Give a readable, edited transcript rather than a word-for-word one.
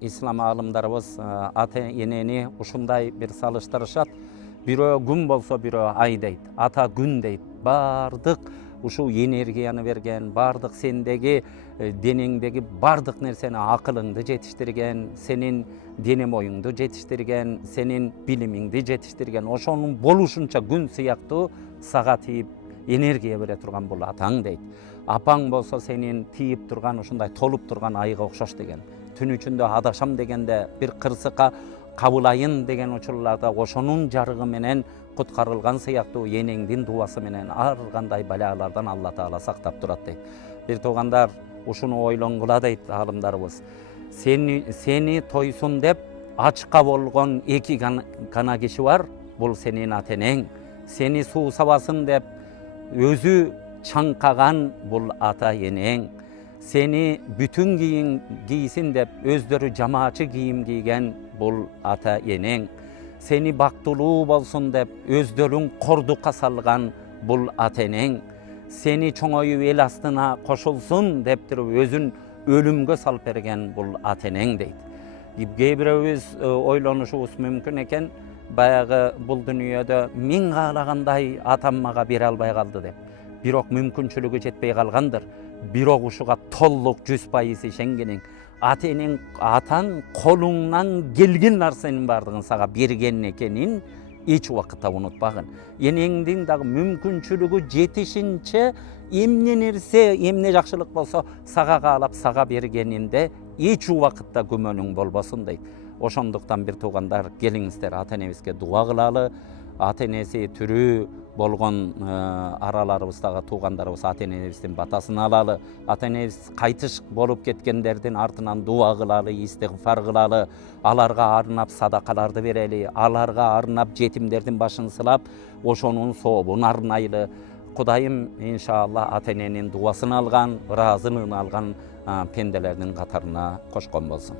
İslam alımlarımız ata eneni uşunday bir salıştırışat. Biro gün bolsa biro ay deyt. Ata gün deyt. Bardık uşu energiyany bergen, bardık sendegi denеңdegi bardık nerseni akılыңды жетiştirgen, senin dene moyuңду жетiştirgen, senin bilimiңди жетiştirgen, oşonun boluşunça gün siyaktуу saga tiyip энергия бере турган бул атаң дейт. Апаң болсо сенин тийип турган ушундай толуп турган айга окшош деген. Түн ичинде адашам дегенде бир кырсыкка кабылайын деген учурларда ошонун жарыгы менен куткарылган сыяктуу энеңдин дуасы менен ар кандай балалардан Алла Таала сактап турат дейт. Бир туугандар ушуну ойлонгула дейт алымдарыбыз. Сени тойсун деп ачка болгон эки гана киши бар. Бул сенин ата-энең. Сени суу сабасын деп өзү чаңкаган бул ата-энең. Seni bütün giysin de özdörü camaatçı giyim giygen bul ata eneng. Seni baktuluğu bolsun dep özdörün korduka salgan bul ata eneng. Seni çoğoyu el astına koşulsun deptir özün ölümge salıp bergen bul ata eneng deydi. Gebiröz oylanışыбыз mümkün eken bayağı bul dünyada min kalagандай atam maga bere albay kaldı dep. Birok mümkünçülügü jetpey kalgandır. Бирок ушуга толлук 100% ишенгениң, ата-энең атаң колуңнан келген нарсенин бардыгын сага берген экенин эч убакытта унутпагын. Энеңдин дагы мүмкүнчүлүгү жетишинче эмне нерсе, эмне жакшылык болсо сага каалап сага бергенинде эч убакытта күмөнүң болбосун дейт. Ошондуктан бир туугандар келиңиздер ата-энебизге дуа кылалы. Ата-энеси түрүү болгон араларыбыздагы туугандарыбыз ата-энебиздин батасын алалы. Ата-энебиз кайтыш болуп кеткендердин артынан дуа кылалы, истигфар кылалы, аларга арнап садакаларды берели, аларга арнап жетимдердин башын сылап, ошонун сообун арнайлы. Кудайым иншалла ата-эненин дуасын алган, ыраазылыгын алган пенделердин катарына кошкон болсун.